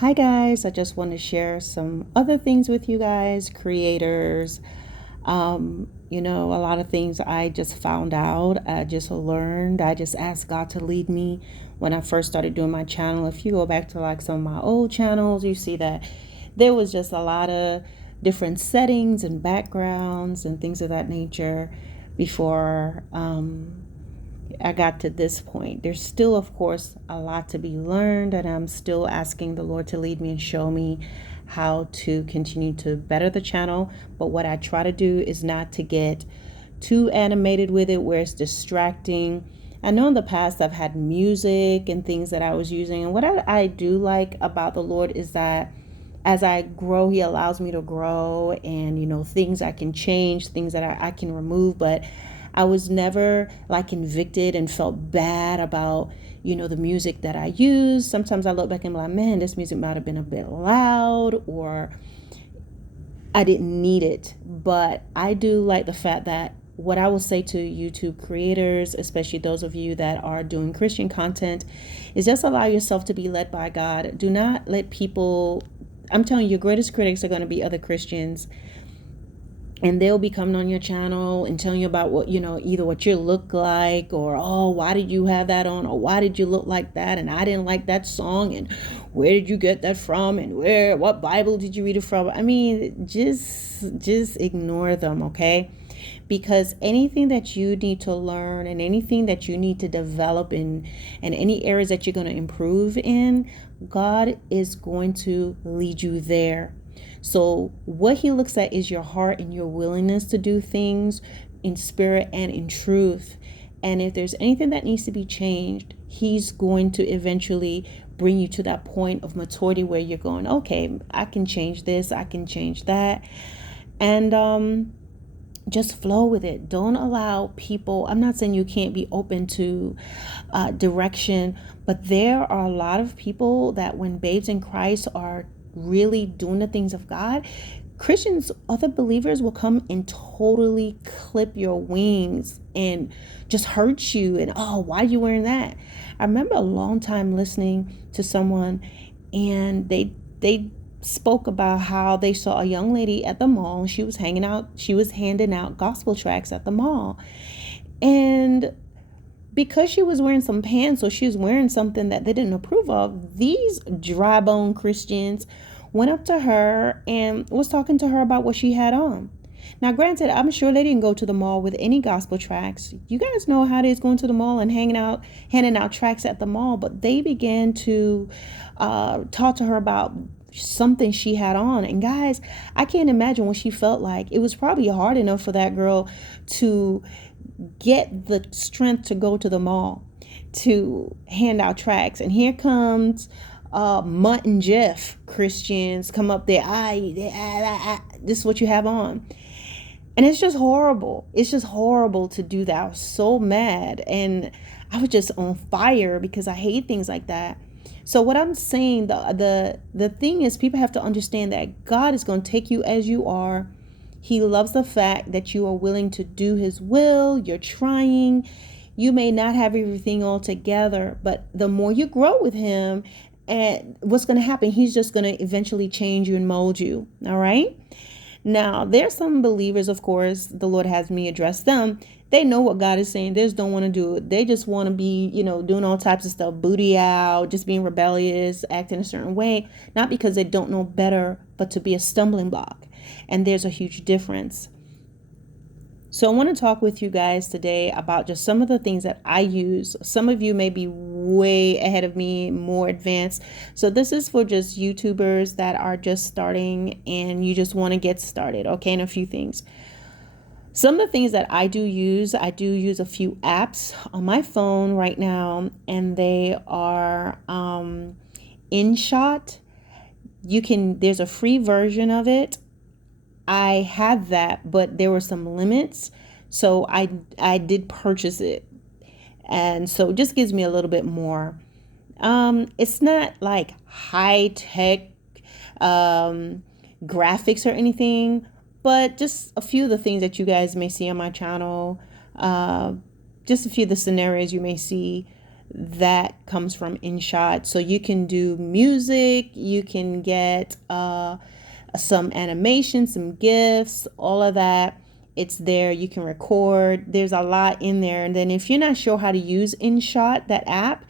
Hi guys, I just want to share some other things with you guys, creators. A lot of things I just found out, I just learned. I just asked God to lead me when I first started doing my channel. If you go back to like some of my old channels, you see that there was just a lot of different settings and backgrounds and things of that nature before I got to this point. There's still, of course, a lot to be learned, and I'm still asking the Lord to lead me and show me how to continue to better the channel. But what I try to do is not to get too animated with it where it's distracting. I know in the past I've had music and things that I was using, and what I do like about the Lord is that as I grow, He allows me to grow, and things I can change, things that I can remove. But I was never like convicted and felt bad about the music that I use. Sometimes I look back and I'm like, man, this music might have been a bit loud, or I didn't need it. But I do like the fact that what I will say to YouTube creators, especially those of you that are doing Christian content, is just allow yourself to be led by God. Do not let people, I'm telling you, your greatest critics are going to be other Christians, and they'll be coming on your channel and telling you about what, either what you look like, or, oh, why did you have that on? Or why did you look like that? And I didn't like that song. And where did you get that from? And what Bible did you read it from? I mean, just ignore them, okay? Because anything that you need to learn and anything that you need to develop in, and any areas that you're going to improve in, God is going to lead you there. So what He looks at is your heart and your willingness to do things in spirit and in truth. And if there's anything that needs to be changed, He's going to eventually bring you to that point of maturity where you're going, okay, I can change this, I can change that. And just flow with it. Don't allow people, I'm not saying you can't be open to direction, but there are a lot of people that when babes in Christ are really doing the things of God, Christians, other believers will come and totally clip your wings and just hurt you. And, oh, why are you wearing that? I remember a long time listening to someone, and they spoke about how they saw a young lady at the mall. She was handing out gospel tracts at the mall. And because she was wearing some pants, or she was wearing something that they didn't approve of, these dry bone Christians went up to her and was talking to her about what she had on. Now, granted, I'm sure they didn't go to the mall with any gospel tracts. You guys know how it is going to the mall and handing out tracts at the mall, but they began to talk to her about something she had on. And guys, I can't imagine what she felt like. It was probably hard enough for that girl to get the strength to go to the mall to hand out tracts, and here comes Mutt and Jeff Christians come up there. This is what you have on. And it's just horrible. It's just horrible to do that. I was so mad, and I was just on fire because I hate things like that. So what I'm saying, the thing is, people have to understand that God is going to take you as you are. He loves the fact that you are willing to do His will. You're trying. You may not have everything all together, but the more you grow with Him, and what's going to happen, He's just going to eventually change you and mold you. All right. Now, there's some believers, of course, the Lord has me address them. They know what God is saying. They just don't want to do it. They just want to be, doing all types of stuff, booty out, just being rebellious, acting a certain way, not because they don't know better, but to be a stumbling block. And there's a huge difference. So I want to talk with you guys today about just some of the things that I use. Some of you may be way ahead of me, more advanced. So this is for just YouTubers that are just starting and you just want to get started, okay, and a few things. Some of the things that I do use a few apps on my phone right now, and they are InShot. There's a free version of it. I had that, but there were some limits, so I did purchase it, and so it just gives me a little bit more. It's not like high tech graphics or anything, but just a few of the things that you guys may see on my channel, just a few of the scenarios you may see that comes from InShot. So you can do music, you can get some animation, some GIFs, all of that. It's there. You can record. There's a lot in there. And then if you're not sure how to use InShot, that app,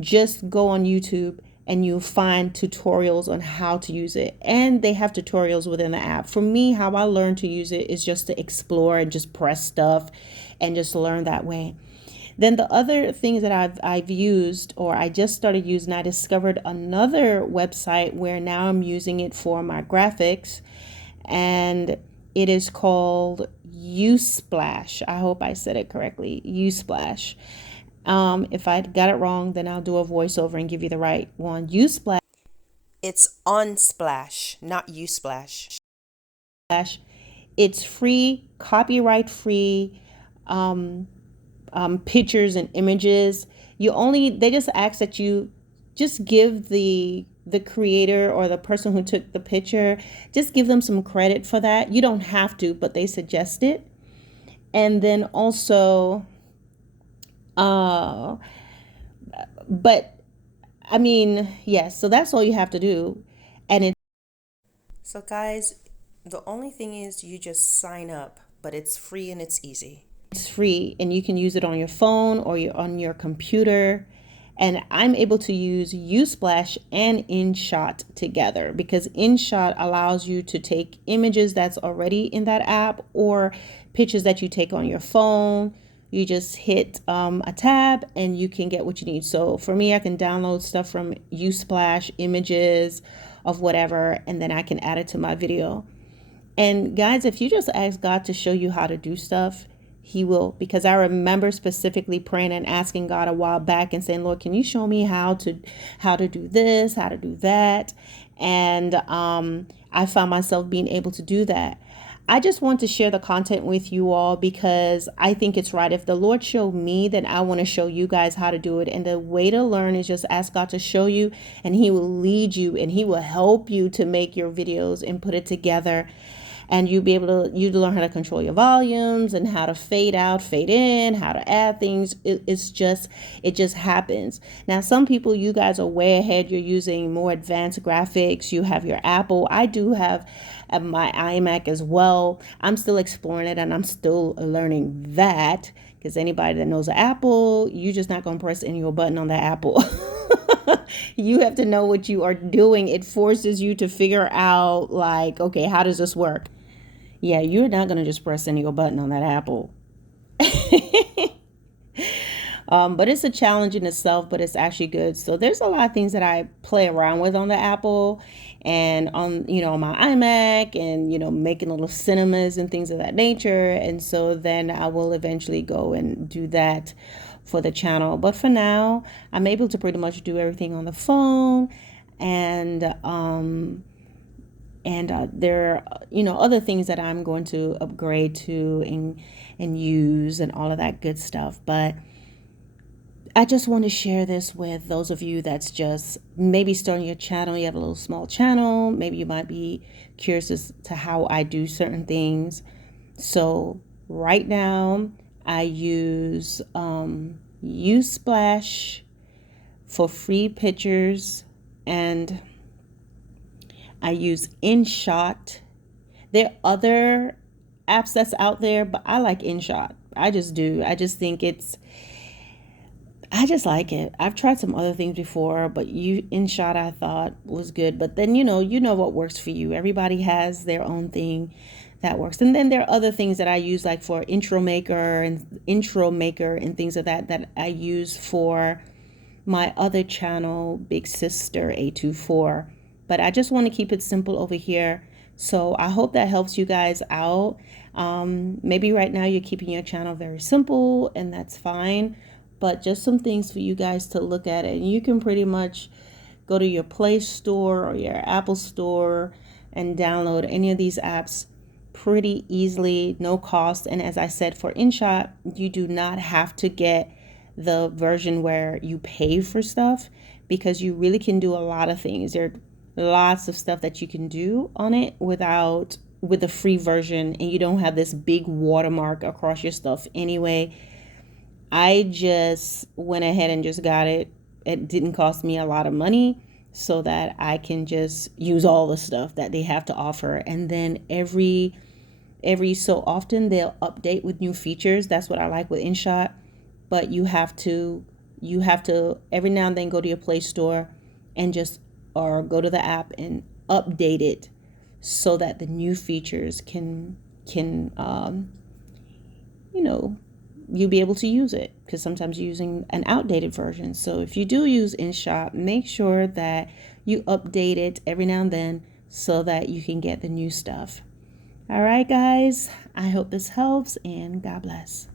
just go on YouTube and you'll find tutorials on how to use it. And they have tutorials within the app. For me, how I learned to use it is just to explore and just press stuff and just learn that way. Then the other things that I've used, or I just started using, I discovered another website where now I'm using it for my graphics, and it is called Unsplash. I hope I said it correctly. Unsplash. If I got it wrong, then I'll do a voiceover and give you the right one. Unsplash. It's Unsplash, not Usplash. It's free, copyright free. Pictures and images. They just ask that you just give the creator or the person who took the picture, just give them some credit for that. You don't have to, but they suggest it. And then also but I mean, yes, so that's all you have to do. And So guys, the only thing is you just sign up, but it's free and it's easy. it's free, and you can use it on your phone or on your computer. And I'm able to use Unsplash and InShot together, because InShot allows you to take images that's already in that app or pictures that you take on your phone. You just hit a tab and you can get what you need. So for me, I can download stuff from Unsplash, images of whatever, and then I can add it to my video. And guys, if you just ask God to show you how to do stuff, He will. Because I remember specifically praying and asking God a while back and saying, Lord, can you show me how to do this, how to do that? And I found myself being able to do that. I just want to share the content with you all because I think it's right. If the Lord showed me, then I want to show you guys how to do it. And the way to learn is just ask God to show you, and He will lead you and He will help you to make your videos and put it together. And you learn how to control your volumes and how to fade out, fade in, how to add things. It just happens. Now, some people, you guys are way ahead. You're using more advanced graphics. You have your Apple. I do have my iMac as well. I'm still exploring it and I'm still learning that, because anybody that knows Apple, you're just not going to press any button on the Apple. You have to know what you are doing. It forces you to figure out, like, okay, how does this work? Yeah, you're not going to just press any button on that Apple. But it's a challenge in itself, but it's actually good. So there's a lot of things that I play around with on the Apple and on, my iMac, and, making little cinemas and things of that nature. And so then I will eventually go and do that for the channel. But for now, I'm able to pretty much do everything on the phone. And there are, other things that I'm going to upgrade to and use and all of that good stuff. But I just want to share this with those of you that's just maybe starting your channel. You have a little small channel. Maybe you might be curious as to how I do certain things. So right now I use Unsplash for free pictures, and I use InShot. There are other apps that's out there, but I like InShot. I just do. I just think I just like it. I've tried some other things before, but InShot I thought was good. But then, you know what works for you. Everybody has their own thing that works. And then there are other things that I use, like for intro maker and things of that I use for my other channel, Big Sister 824. But I just want to keep it simple over here. So I hope that helps you guys out. Maybe right now you're keeping your channel very simple, and that's fine. But just some things for you guys to look at. And you can pretty much go to your Play Store or your Apple Store and download any of these apps pretty easily, no cost. And as I said, for InShot, you do not have to get the version where you pay for stuff, because you really can do a lot of things. There are lots of stuff that you can do on it with the free version, and you don't have this big watermark across your stuff anyway. I just went ahead and just got it. It didn't cost me a lot of money so that I can just use all the stuff that they have to offer. And then every so often they'll update with new features. That's what I like with InShot. But you have to every now and then go to your Play Store and just or go to the app and update it so that the new features can you know you'll be able to use it, because sometimes you're using an outdated version. So if you do use InShot, make sure that you update it every now and then so that you can get the new stuff. All right, guys, I hope this helps, and God bless.